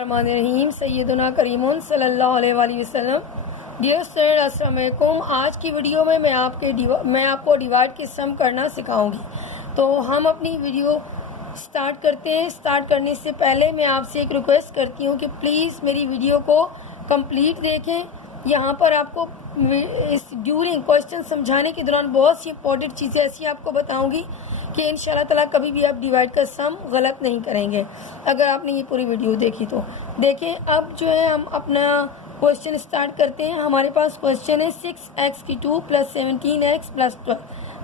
रहीम सैयदना करीमुन सल्लल्लाहु अलैहि वसल्लम। डियर स्टूडेंट अस्सलाम वालेकुम। आज की वीडियो में मैं आपको डिवाइड की सम करना सिखाऊंगी। तो हम अपनी वीडियो स्टार्ट करते हैं। स्टार्ट करने से पहले मैं आपसे एक रिक्वेस्ट करती हूँ कि प्लीज़ मेरी वीडियो को कंप्लीट देखें। यहाँ पर आपको इस ड्यूरिंग क्वेश्चन समझाने के दौरान बहुत सी इंपॉर्टेंट चीज़ें ऐसी आपको बताऊंगी कि इंशाल्लाह ताला कभी भी आप डिवाइड का सम गलत नहीं करेंगे अगर आपने ये पूरी वीडियो देखी तो। देखें, अब जो है हम अपना क्वेश्चन स्टार्ट करते हैं। हमारे पास क्वेश्चन है 6x³ + 17x + 12।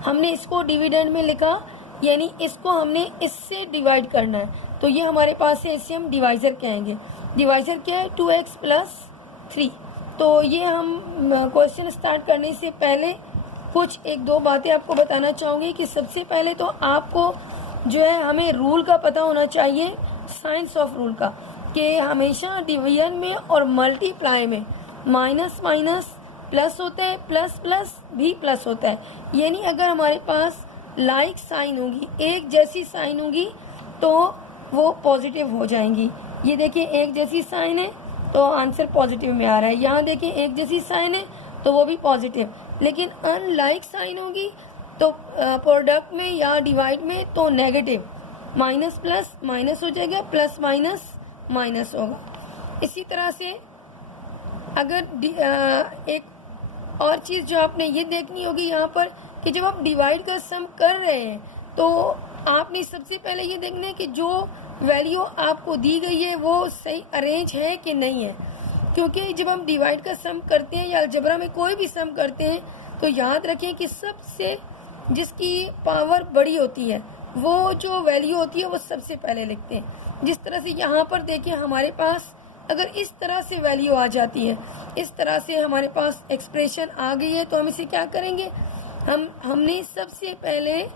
हमने इसको डिविडेंड में लिखा, यानी इसको हमने इससे डिवाइड करना है। तो ये हमारे पास है, इसे हम डिवाइज़र कहेंगे। डिवाइज़र क्या है? 2x + 3। तो ये हम क्वेश्चन स्टार्ट करने से पहले कुछ एक दो बातें आपको बताना चाहूँगी कि सबसे पहले तो आपको जो है हमें रूल का पता होना चाहिए, साइंस ऑफ रूल का, कि हमेशा डिवीजन में और मल्टीप्लाई में माइनस माइनस प्लस होता है, प्लस प्लस भी प्लस होता है। यानी अगर हमारे पास लाइक साइन होगी, एक जैसी साइन होगी, तो वो पॉजिटिव हो जाएंगी। ये देखिए एक जैसी साइन है तो आंसर पॉजिटिव में आ रहा है। यहाँ देखिए एक जैसी साइन है तो वो भी पॉजिटिव। लेकिन अनलाइक साइन होगी तो प्रोडक्ट में या डिवाइड में तो नेगेटिव, माइनस प्लस माइनस हो जाएगा, प्लस माइनस माइनस होगा। इसी तरह से अगर एक और चीज़ जो आपने ये देखनी होगी यहाँ पर कि जब आप डिवाइड का सम कर रहे हैं तो आपने सबसे पहले ये देखना है कि जो वैल्यू आपको दी गई है वो सही अरेंज है कि नहीं है। क्योंकि जब हम डिवाइड का सम करते हैं या अलजेब्रा में कोई भी सम करते हैं तो याद रखें कि सबसे जिसकी पावर बड़ी होती है वो जो वैल्यू होती है वो सबसे पहले लिखते हैं। जिस तरह से यहाँ पर देखिए हमारे पास अगर इस तरह से वैल्यू आ जाती है, इस तरह से हमारे पास एक्सप्रेशन आ गई है, तो हम इसे क्या करेंगे, हमने सबसे पहले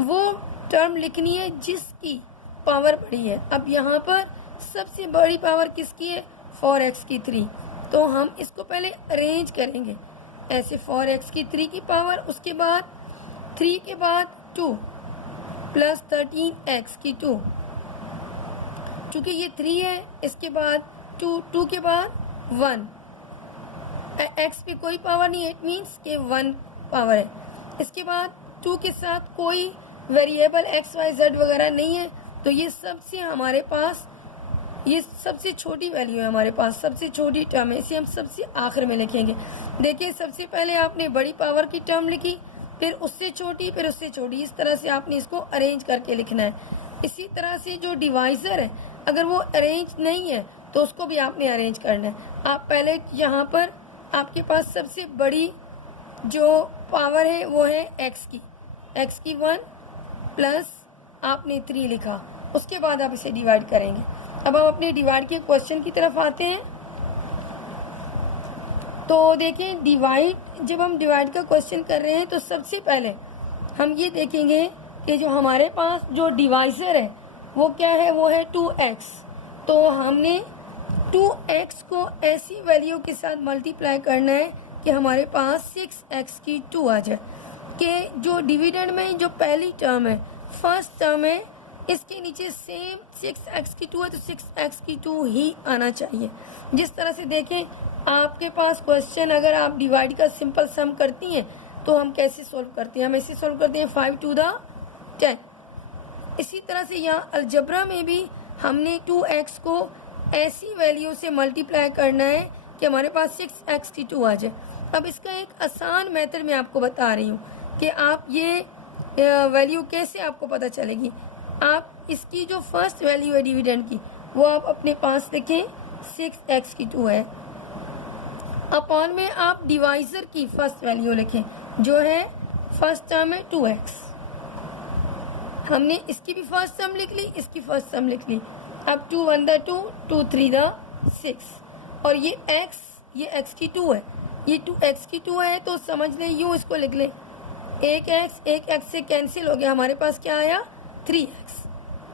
वो टर्म लिखनी है जिसकी पावर बड़ी है। अब यहाँ पर सबसे बड़ी पावर किसकी है? 4x3। तो हम इसको पहले अरेंज करेंगे ऐसे, 4x3 की पावर, उसके बाद 3 के बाद 2 + 13x2। चूँकि ये 3 है, इसके बाद 2 के बाद 1, x पे कोई पावर नहीं है, इट मीन्स के 1 पावर है। इसके बाद 2 के साथ कोई वेरिएबल x y z वगैरह नहीं है, तो ये सबसे हमारे पास ये सबसे छोटी वैल्यू है, हमारे पास सबसे छोटी टर्म है, इसे हम सबसे आखिर में लिखेंगे। देखिए सबसे पहले आपने बड़ी पावर की टर्म लिखी, फिर उससे छोटी, फिर उससे छोटी, इस तरह से आपने इसको अरेंज करके लिखना है। इसी तरह से जो डिवाइज़र है अगर वो अरेंज नहीं है तो उसको भी आपने अरेंज करना है। आप पहले यहाँ पर आपके पास सबसे बड़ी जो पावर है वो है x की 1 प्लस आपने 3 लिखा, उसके बाद आप इसे डिवाइड करेंगे। अब हम अपने डिवाइड के क्वेश्चन की तरफ आते हैं। तो देखें डिवाइड, जब हम डिवाइड का क्वेश्चन कर रहे हैं तो सबसे पहले हम ये देखेंगे कि जो हमारे पास जो डिवाइज़र है वो क्या है, वो है 2x। तो हमने 2x को ऐसी वैल्यू के साथ मल्टीप्लाई करना है कि हमारे पास 6x2 आ जाए। कि जो डिविडेंड में जो पहली टर्म है, फर्स्ट टर्म है, इसके नीचे सेम 6x2 है तो 6x2 ही आना चाहिए। जिस तरह से देखें आपके पास क्वेश्चन, अगर आप डिवाइड का सिंपल सम करती हैं तो हम कैसे सोल्व करते हैं, हम ऐसे सोल्व करते हैं 5 to the 10। इसी तरह से यहाँ अलजेब्रा में भी हमने 2x को ऐसी वैल्यू से मल्टीप्लाई करना है कि हमारे पास 6x2 आ जाए। अब इसका एक आसान मेथड मैं आपको बता रही हूँ कि आप ये वैल्यू कैसे आपको पता चलेगी। आप इसकी जो फर्स्ट वैल्यू है डिविडेंड की वो आप अपने पास लिखें, 6x2 है। अपॉन में आप डिवाइज़र की फर्स्ट वैल्यू लिखें जो है फर्स्ट टर्म है 2x। हमने इसकी भी फर्स्ट टर्म लिख ली, इसकी फर्स्ट टर्म लिख ली। अब 2 1 * 2, 2 3 * 6, और ये x, ये x2 है, ये 2x2 है, तो समझ लें यूँ इसको लिख लें, एक x से कैंसिल हो गया, हमारे पास क्या आया 3x।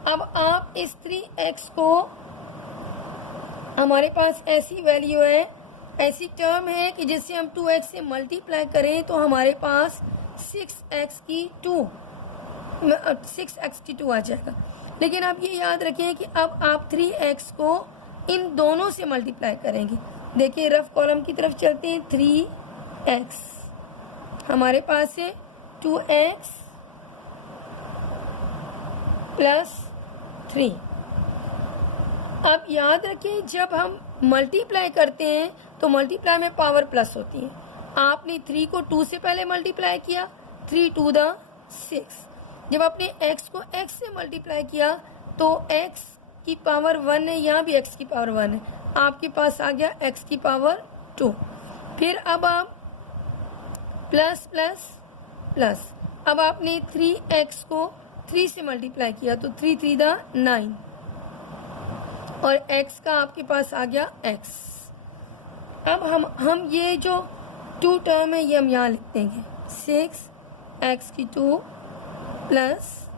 अब आप इस 3x को, हमारे पास ऐसी वैल्यू है, ऐसी टर्म है कि जिससे हम 2x से मल्टीप्लाई करें तो हमारे पास 6x2 आ जाएगा। लेकिन आप ये याद रखें कि अब आप 3x को इन दोनों से मल्टीप्लाई करेंगे। देखिए रफ कॉलम की तरफ चलते हैं। 3x हमारे पास है 2x प्लस 3। अब याद रखें जब हम मल्टीप्लाई करते हैं तो मल्टीप्लाई में पावर प्लस होती है। आपने 3 को 2 से पहले मल्टीप्लाई किया, 3 2 6। जब आपने x को x से मल्टीप्लाई किया तो x की पावर 1 है, यहाँ भी x की पावर 1 है, आपके पास आ गया x की पावर 2। फिर अब आप प्लस प्लस प्लस, अब आपने 3x को 3 से मल्टीप्लाई किया तो 3 3 9 और x का आपके पास आ गया x। अब हम ये जो 2 टर्म है ये हम यहाँ लिख देंगे। 6x की 2 प्लस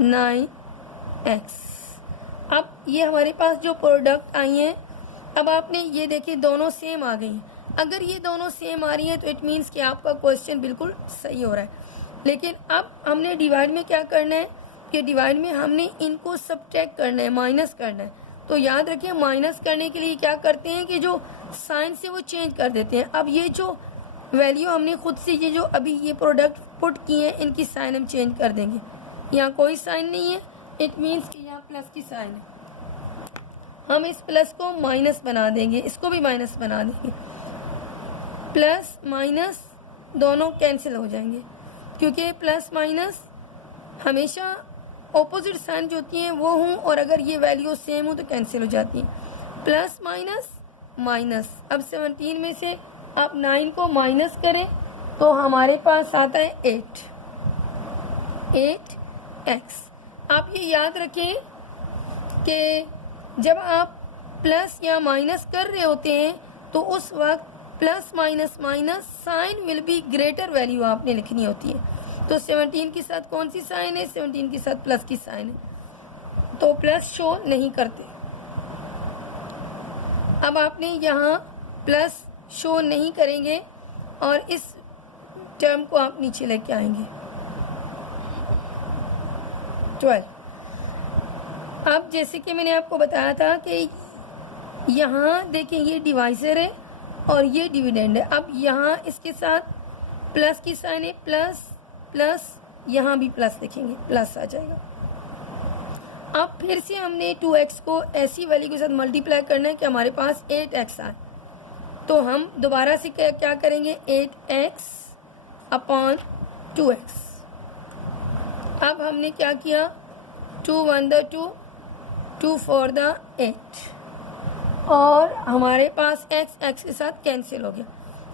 9x। अब ये हमारे पास जो प्रोडक्ट आई हैं, अब आपने ये देखिए दोनों सेम आ गई हैं। अगर ये दोनों सेम आ रही हैं तो इट मीन्स कि आपका क्वेश्चन बिल्कुल सही हो रहा है। लेकिन अब हमने डिवाइड में क्या करना है कि डिवाइड में हमने इनको सब्ट्रैक्ट करना है, माइनस करना है। तो याद रखिए माइनस करने के लिए क्या करते हैं कि जो साइन से वो चेंज कर देते हैं। अब ये जो वैल्यू हमने खुद से ये जो अभी ये प्रोडक्ट पुट किए हैं इनकी साइन हम चेंज कर देंगे। यहाँ कोई साइन नहीं है, इट मीन्स कि यहाँ प्लस की साइन है। हम इस प्लस को माइनस बना देंगे, इसको भी माइनस बना देंगे। प्लस माइनस दोनों कैंसिल हो जाएंगे क्योंकि प्लस माइनस हमेशा ऑपोजिट साइन जो होती हैं वो हूँ और अगर ये वैल्यू सेम हो तो कैंसिल हो जाती है। Plus minus minus. अब 17 में से आप 9 को माइनस करें तो हमारे पास आता है 8x। आप ये याद रखें कि जब आप प्लस या माइनस कर रहे होते हैं तो उस वक्त plus minus minus sign will be greater value आपने लिखनी होती है। तो 17 के साथ कौन सी साइन है? 17 के साथ प्लस की साइन है, तो प्लस शो नहीं करते। अब आपने यहाँ प्लस शो नहीं करेंगे और इस टर्म को आप नीचे लेके आएंगे 12। अब जैसे कि मैंने आपको बताया था कि यहाँ देखें ये डिवाइजर है और ये डिविडेंड है। अब यहाँ इसके साथ प्लस की साइन है, प्लस प्लस, यहाँ भी प्लस लिखेंगे, प्लस आ जाएगा। अब फिर से हमने 2x को ऐसी वैल्यू के साथ मल्टीप्लाई करना है कि हमारे पास 8x आए। तो हम दोबारा से क्या करेंगे? 8x upon 2x। अब हमने क्या किया? 2 1 2, 2 4 8 और हमारे पास x के साथ कैंसिल हो गया।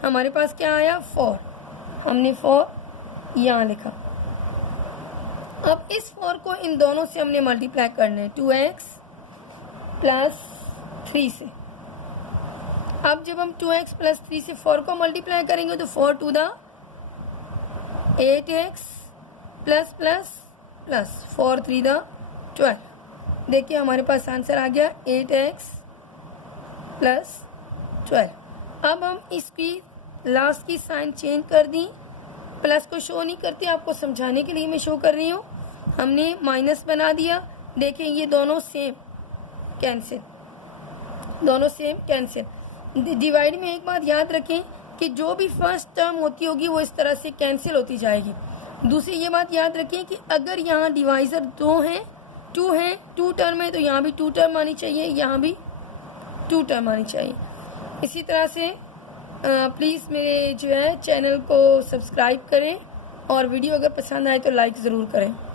हमारे पास क्या आया? 4। हमने 4 यहाँ लिखा। अब इस 4 को इन दोनों से हमने मल्टीप्लाई करना है 2x प्लस 3 से। अब जब हम 2x प्लस 3 से 4 को मल्टीप्लाई करेंगे तो 4 2 8x प्लस प्लस प्लस 4 3 12। देखिए हमारे पास आंसर आ गया 8x प्लस 12। अब हम इसकी लास्ट की साइन चेंज कर दी, प्लस को शो नहीं करती, आपको समझाने के लिए मैं शो कर रही हूँ। हमने माइनस बना दिया। देखें ये दोनों सेम कैंसिल, दोनों सेम कैंसिल। डिवाइड में एक बात याद रखें कि जो भी फर्स्ट टर्म होती होगी वो इस तरह से कैंसिल होती जाएगी। दूसरी ये बात याद रखें कि अगर यहाँ डिवाइजर 2 हैं, 2 हैं, 2 टर्म है तो यहाँ भी 2 टर्म आनी चाहिए, यहाँ भी 2 टर्म आनी चाहिए। इसी तरह से प्लीज़ मेरे जो है चैनल को सब्सक्राइब करें और वीडियो अगर पसंद आए तो लाइक ज़रूर करें।